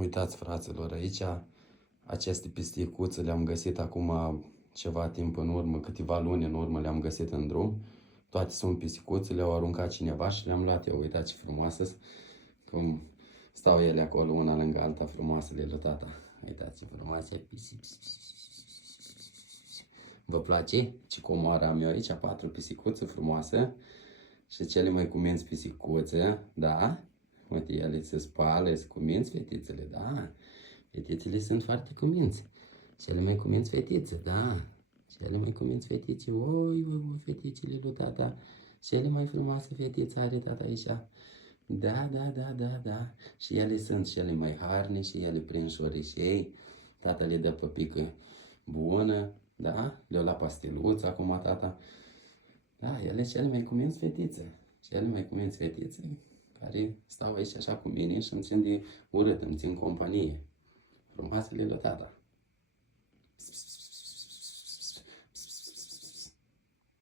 Uitați, fraților, aici aceste pisticuțe le-am găsit acum ceva timp în urmă, câteva luni în urmă le-am găsit în drum. Toate sunt pisicuțe, le-au aruncat cineva și le-am luat eu. Uitați ce frumoase, cum stau ele acolo una lângă alta, frumoasele lui tata. Uitați ce frumoase pisici. Vă place? Ce comoară am eu aici? 4 pisicuțe frumoase și cele mai cuminți pisicuțe, da? Uite, ele se spală, se cuminți fetițele, da? Fetițele sunt foarte cuminți. Cele mai cuminți fetițe, da? Cele mai cuminți fetițe, oi, fetițele lui tata. Cele mai frumoase fetițe are tata aici. Da. Și ele sunt cele mai harne și ele prin șoricei. Tata le dă păpică bună, da? Le-o la pasteluță acum tata. Da, ele cele mai cuminți fetițe. Cele mai cuminți fetițe care stau aici așa cu mine și îmi țin de urât, îmi țin companie. Frumoasele lui tata.